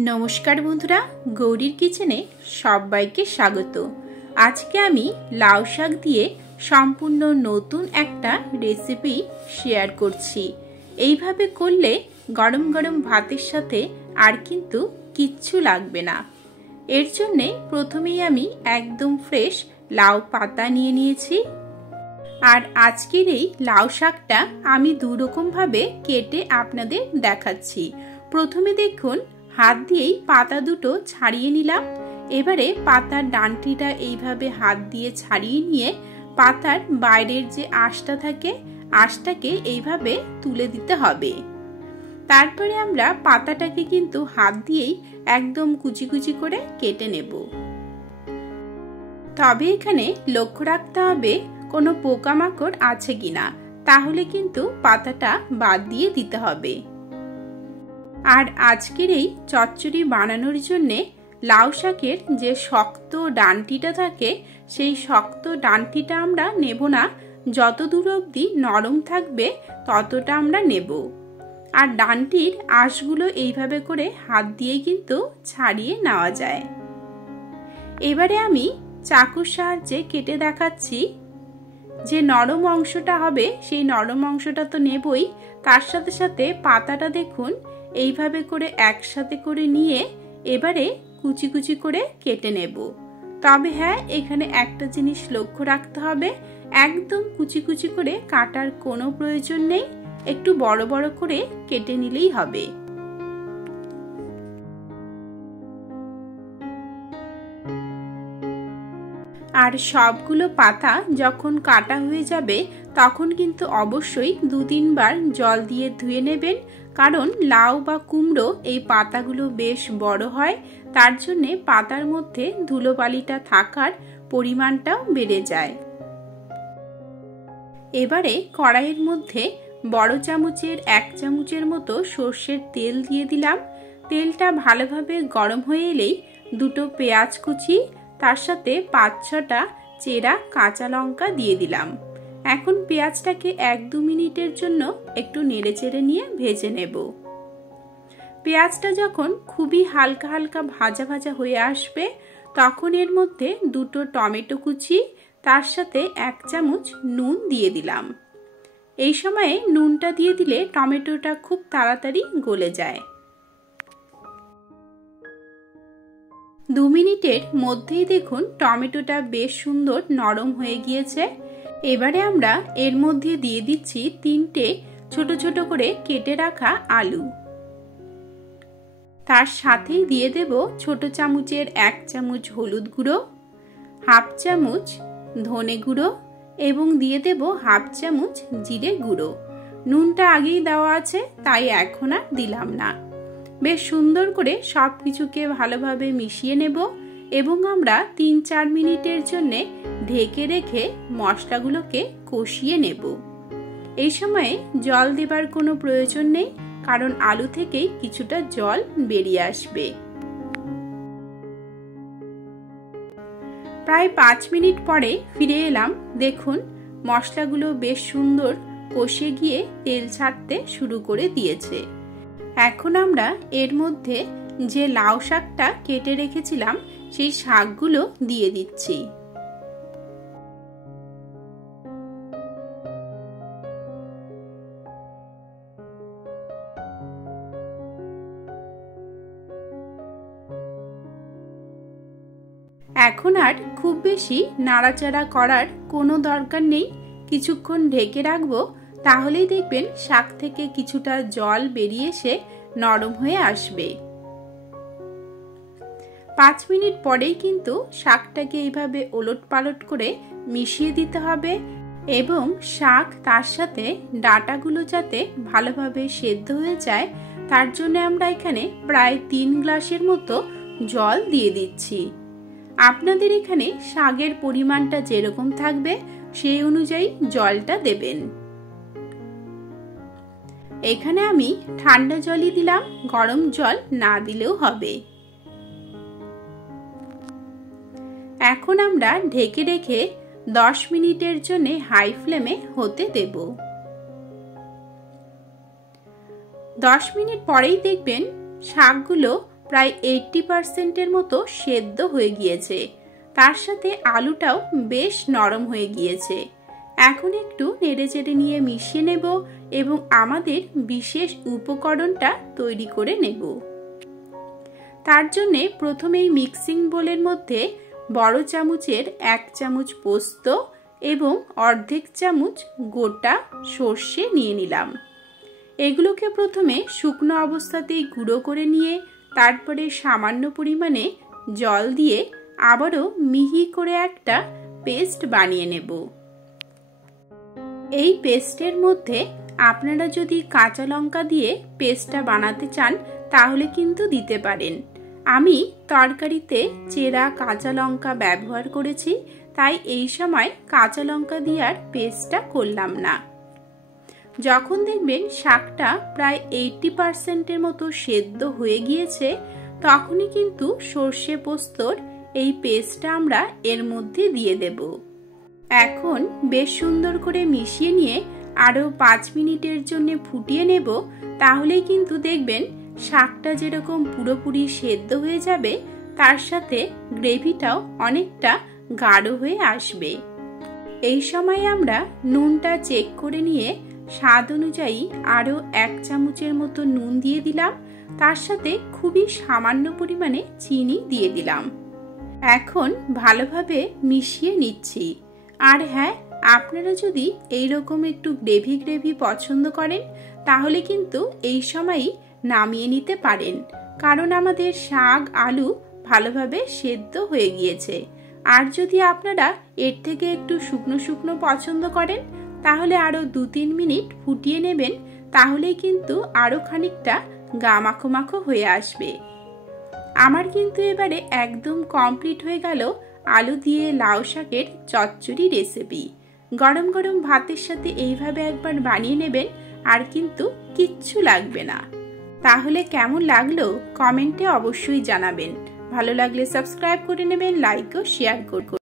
नमस्कार बंधुरा गौरीर किचेने सबाइके स्वागत। आज के आमी लाउ शाक दिए सम्पूर्ण नतून एकटा रेसिपि शेयर करछि। एइभाबे करले गरम गरम भातेर साथे आर किन्तु किच्छु लागबे ना। एर जन्य प्रथमेई आमी एकदम फ्रेश लाउ पाता निये नियेछि। आर आजकेर एइ लाउ शाकटा आमी दुई रकम भावे केटे आपनादेर देखाच्छि। प्रथमे देखुन हाथ दिएई पाता दुटो छाड़िए निलाम। एबारे पातार डांटिटा एइभाबे हाथ दिए छाड़िए निये पातार बाइरेर जे आँशटा थाके आँशटाके एइभाबे तुले दिते हबे। तारपरे आमरा पाताटाके किन्तु हाथ दिएई एकदम कुचि कुचि करे केटे नेब। तबे एखाने लक्ष्य राखते हबे कोनो पोकामाकड़ आछे किना, ताहले किन्तु पाताटा बाद दिए दिते हबे। আর আজকের এই চচ্চড়ি বানানোর জন্য লাউ শাকের যে শক্ত ডান্টিটা থাকে সেই শক্ত ডান্টিটা আমরা নেব না, যত দূর অবধি নরম থাকবে ততটা আমরা নেব। আর ডান্টির আঁশগুলো এইভাবে করে হাত দিয়ে কিন্তু ছাড়িয়ে নেওয়া যায়। এবারে আমি চাকুর সাহায্যে কেটে দেখাচ্ছি। যে নরম অংশটা হবে সেই নরম অংশটা তো নেবই, তার সাথে সাথে পাতাটা দেখুন এইভাবে করে একসাথে করে নিয়ে এবারে কুচি কুচি করে কেটে নেব। তবে হ্যাঁ, এখানে একটা জিনিস লক্ষ্য রাখতে হবে, একদম কুচি কুচি করে কাটার কোনো প্রয়োজন নেই, একটু বড় বড় করে কেটে নিলেই হবে। আর সবগুলো পাতা যখন কাটা হয়ে যাবে তখন কিন্তু অবশ্যই ২-৩ বার জল দিয়ে ধুয়ে নেবেন, কারণ লাউ বা কুমড়ো এই পাতাগুলো বেশ বড় হয়, তার জন্য পাতার মধ্যে ধুলোবালিটা থাকার পরিমাণটাও বেড়ে যায়। এবারে কড়াইয়ের মধ্যে বড় চামচের 1 চামচের মতো সরষের তেল দিয়ে দিলাম। তেলটা ভালোভাবে গরম হয়ে এলেই দুটো পেঁয়াজ কুচি, তার সাথে 5-6টা চেরা কাঁচা লঙ্কা দিয়ে দিলাম। এখন পেঁয়াজটাকে 1-2 মিনিটের জন্য একটু নেড়েচেড়ে নিয়ে ভেজে নেব। পেঁয়াজটা যখন খুবই হালকা হালকা ভাজা ভাজা হয়ে আসবে তখন এর মধ্যে দুটো টমেটো কুচি, তার সাথে 1 চামচ নুন দিয়ে দিলাম। এই সময়ে নুনটা দিয়ে দিলে টমেটোটা খুব তাড়াতাড়ি গলে যায়। 2 মিনিটের মধ্যেই দেখুন টমেটোটা বেশ সুন্দর নরম হয়ে গিয়েছে। এবারে আমরা এর মধ্যে দিয়ে দিচ্ছি 3টে ছোট ছোট করে কেটে রাখা আলু। তার সাথেই দিয়ে দেব ছোট চামচের 1 চামচ হলুদ গুঁড়ো, 1/2 চামচ ধনে গুঁড়ো এবং দিয়ে দেব 1/2 চামচ জিরে গুঁড়ো। নুনটা আগেই দেওয়া আছে তাই এখন আর দিলাম না। বেশ সুন্দর করে সব কিছুকে ভালোভাবে মিশিয়ে নেব এবং আমরা 3-4 মিনিটের জন্য ঢেকে রেখে মশলাগুলোকে কষিয়ে নেব। এই সময়ে জল দেবার কোনো প্রয়োজন নেই, কারণ আলু থেকেই কিছুটা জল বেরিয়ে আসবে। প্রায় 5 মিনিট পরে ফিরে এলাম। দেখুন মশলাগুলো বেশ সুন্দর কষে গিয়ে তেল ছাড়তে শুরু করে দিয়েছে। এখন আমরা এর মধ্যে যে লাউ শাকটা কেটে রেখেছিলাম সেই শাকগুলো দিয়ে দিচ্ছি। এখন আর খুব বেশি নাড়াচাড়া করার কোনো দরকার নেই, কিছুক্ষণ ঢেকে রাখবো, তাহলেই দেখবেন শাক থেকে কিছুটা জল বেরিয়ে এসে নরম হয়ে আসবে। 5 মিনিট পরেই কিন্তু শাকটাকে এইভাবে ওলটপালট করে মিশিয়ে দিতে হবে এবং শাক তার সাথে ডাঁটাগুলো যাতে ভালোভাবে সেদ্ধ হয়ে যায় তার জন্য আমরা এখানে প্রায় 3 গ্লাসের মতো জল দিয়ে দিচ্ছি। আপনাদের এখানে শাকের পরিমাণটা যেরকম থাকবে সেই অনুযায়ী জলটা দেবেন। এখানে আমি ঠান্ডা জলই দিলাম, গরম জল না দিলেও হবে। এখন আমরা ঢেকে রেখে 10 মিনিটের জন্য হাই ফ্লেমে হতে দেব। 10 মিনিট পরেই দেখবেন শাকগুলো প্রায় 80% মতো সেদ্ধ হয়ে গিয়েছে। তার সাথে আলুটাও বেশ নরম হয়ে গিয়েছে। এখন একটু নেড়েচেড়ে নিয়ে মিশিয়ে নেব এবং আমাদের বিশেষ উপকরণটা তৈরি করে নেব। তার জন্য প্রথমেই মিক্সিং বোলের মধ্যে বড় চামচের 1 চামচ পোস্ত এবং অর্ধেক চামচ গোটা সর্ষে নিয়ে নিলাম। এগুলোকে প্রথমে শুকনো অবস্থাতেই গুঁড়ো করে নিয়ে তারপরে সামান্য পরিমাণে জল দিয়ে আবারও মিহি করে একটা পেস্ট বানিয়ে নেব। এই পেস্টের মধ্যে আপনারা যদি কাঁচা লঙ্কা দিয়ে পেস্টটা বানাতে চান তাহলে কিন্তু দিতে পারেন। আমি তরকারিতে চেরা কাঁচা লঙ্কা ব্যবহার করেছি, তাই এই সময় কাঁচা লঙ্কা দিয়ে আর পেস্টটা করলাম না। যখন দেখবেন শাকটা প্রায় 80% মতো সেদ্ধ হয়ে গিয়েছে তখনই কিন্তু সর্ষে পোস্তর এই পেস্টটা আমরা এর মধ্যে দিয়ে দেব। এখন বেশ সুন্দর করে মিশিয়ে নিয়ে আরও 5 মিনিটের জন্য ফুটিয়ে নেব। তাহলেই কিন্তু দেখবেন শাকটা যেরকম পুরোপুরি সেদ্ধ হয়ে যাবে তার সাথে গ্রেভিটাও অনেকটা গাঢ় হয়ে আসবে। এই সময় আমরা নুনটা চেক করে নিয়ে স্বাদ অনুযায়ী আরও 1 চামচের মতো নুন দিয়ে দিলাম। তার সাথে খুবই সামান্য পরিমাণে চিনি দিয়ে দিলাম। এখন ভালোভাবে মিশিয়ে নিচ্ছি। আর হ্যাঁ, আপনারা যদি এইরকম একটু গ্রেভি গ্রেভি পছন্দ করেন তাহলে কিন্তু এই সময়ই নামিয়ে নিতে পারেন, কারণ আমাদের শাক আলু ভালোভাবে সেদ্ধ হয়ে গিয়েছে। আর যদি আপনারা এর থেকে একটু শুকনো শুকনো পছন্দ করেন তাহলে আরও 2-3 মিনিট ফুটিয়ে নেবেন, তাহলেই কিন্তু আরও খানিকটা গা মাখো মাখো হয়ে আসবে। আমার কিন্তু এবারে একদম কমপ্লিট হয়ে গেল আলু দিয়ে লাউ শাকের চচ্চড়ি রেসিপি। গরম গরম ভাতের সাথে এইভাবে একবার বানিয়ে নেবেন আর কিন্তু কিচ্ছু লাগবে না। তাহলে কেমন লাগলো কমেন্টে অবশ্যই জানাবেন। ভালো লাগলে সাবস্ক্রাইব করে নেবেন, লাইক ও শেয়ার করবেন।